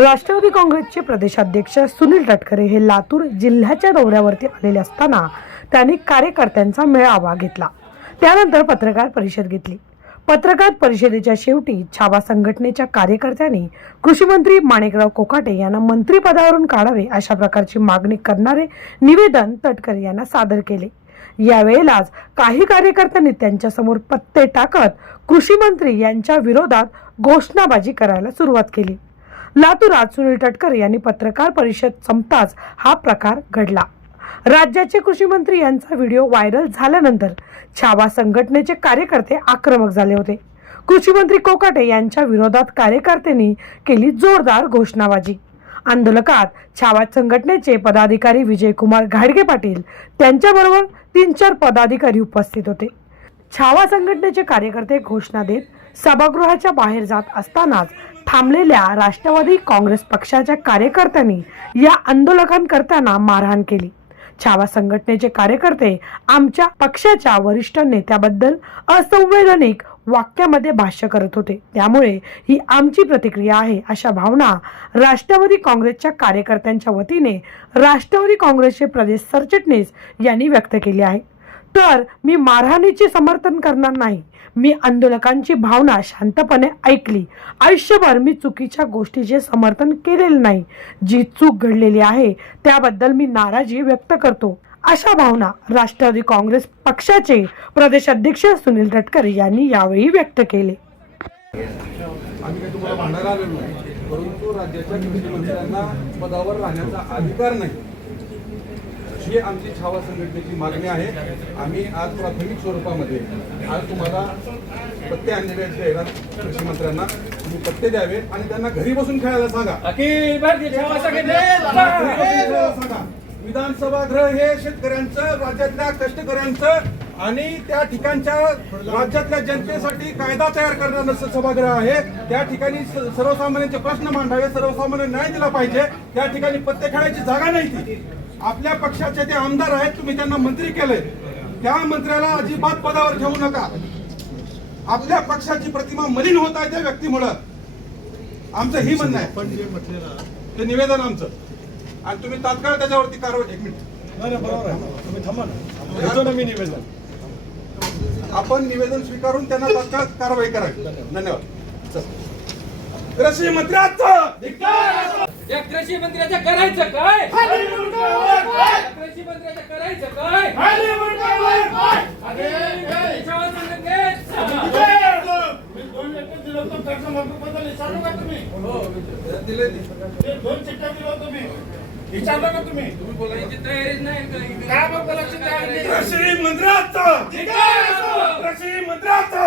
राष्ट्रवादी काँग्रेसचे प्रदेशाध्यक्ष सुनील तटकरे हे लातूर जिल्ह्याच्या दौऱ्यावरती आलेले असताना त्यांनी कार्यकर्त्यांचा मेळावा घेतला. त्यानंतर पत्रकार परिषद घेतली. पत्रकार परिषदेच्या शेवटी छावा संघटनेच्या कार्यकर्त्यांनी कृषीमंत्री माणिकराव कोकाटे यांना मंत्रिपदावरून काढावे अशा प्रकारची मागणी करणारे निवेदन तटकरे यांना सादर केले. यावेळेलाच काही कार्यकर्त्यांनी त्यांच्यासमोर पत्ते टाकत कृषी मंत्री यांच्या विरोधात घोषणाबाजी करायला सुरुवात केली. लातूरात सुनील तटकरे यांनी पत्रकार परिषद संपताच हा प्रकार घडला. राज्याचे कृषी मंत्री यांचा व्हिडिओ व्हायरल झाल्यानंतर छावा संघटनेचे कार्यकर्ते आक्रमक झाले होते. कृषी मंत्री कोकाटे यांच्या विरोधात कार्यकर्त्यांनी केली जोरदार घोषणाबाजी. आंदोलकात छावा संघटनेचे पदाधिकारी विजयकुमार घाडगे पाटील त्यांच्याबरोबर तीन चार पदाधिकारी उपस्थित होते. छावा संघटनेचे कार्यकर्ते घोषणा देत सभागृहाच्या बाहेर जात असतानाच थांबलेल्या राष्ट्रवादी काँग्रेस पक्षाच्या कार्यकर्त्यांनी या आंदोलकांकरताना मारहाण केली. छावा संघटनेचे कार्यकर्ते आमच्या पक्षाच्या वरिष्ठ नेत्याबद्दल असंवैधानिक वाक्यामध्ये भाष्य करत होते. त्यामुळे ही आमची प्रतिक्रिया आहे अशा भावना राष्ट्रवादी काँग्रेसच्या कार्यकर्त्यांच्या वतीने राष्ट्रवादी काँग्रेसचे प्रदेश सरचिटणीस यांनी व्यक्त केली आहे. तर मी मारहाणीचे समर्थन करणार नाही. मी आंदोलकांची भावना शांतपणे ऐकली. आयुष्यभर मी चुकीच्या गोष्टीचे समर्थन केलेले नाही. जी चूक घडलेली आहे त्याबद्दल मी नाराजी व्यक्त करतो. अशा भावना राष्ट्रवादी काँग्रेस पक्षाचे प्रदेशाध्यक्ष सुनील तटकरे यांनी यावेळी व्यक्त केले. परंतु राज्याच्या मंत्र्यांना पदावर राहण्याचा अधिकार नाही. ही आमची छावा संघटनेची मागणी आहे. आम्ही आज प्राथमिक स्वरूपामध्ये आज तुम्हाला पत्ते आणलेले आहेत द्यायला कृषी मंत्र्यांना तुम्ही पत्ते द्यावे आणि त्यांना घरी बसून खेळायला सांगा. सांगा. विधानसभा गृह हे शेतकऱ्यांचं राज्यातल्या कष्टकऱ्यांचं आणि त्या ठिकाणच्या राज्यातल्या जनतेसाठी कायदा तयार करणारं सभागृह आहे. त्या ठिकाणी सर्वसामान्यांचे प्रश्न मांडावे सर्वसामान्य न्याय दिला पाहिजे. त्या ठिकाणी पत्ते खेळायची जागा नाही ती. आपल्या पक्षाचे ते आमदार आहेत तुम्ही त्यांना मंत्री केले. त्या मंत्र्याला अजिबात पदावर ठेवू नका. आपल्या पक्षाची प्रतिमा मलिन होत आहे त्या व्यक्तीमुळं. आमचं ही म्हणणं आहे. पण जे म्हटलेलं ते निवेदन आमचं. आणि तुम्ही तात्काळ त्याच्यावरती कारवाई एक मिनिट. बरोबर आहे. तुम्ही थांबा ना. घेतो ना मी निवेदन. आपण निवेदन स्वीकारून त्यांना तात्काळ कारवाई करावी. धन्यवाद. चल. कृषी मंत्र्याचं या कृषी मंत्र्याचं करायचं काय? कृषी मंत्र्याचं करायचं काय? अखिल छावा संघटनेत दिले तुम्ही? बोलायची तयारीच नाही काय कृषी मंत्र्याचं. कृषी मंत्र्याचं.